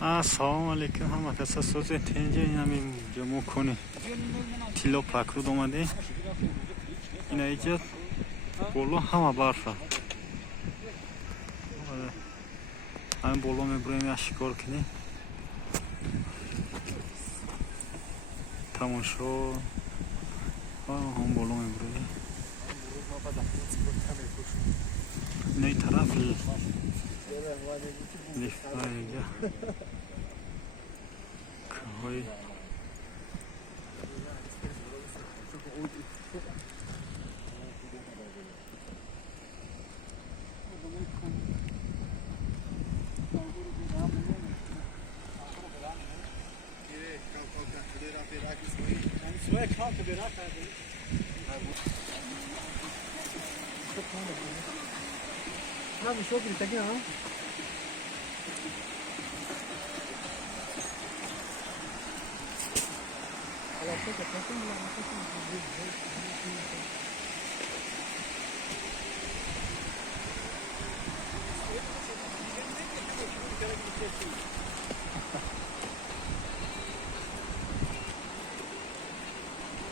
Assalomu alaykum hammaga. So'zi tenja inami jamu koni. Tilo pakru domade. Ina ijat bolo hamma barfa. Am bolo me buraya ashkor kini. Tamasho. Ham bolo me buraya. Ney taraf लिखाएगा कोई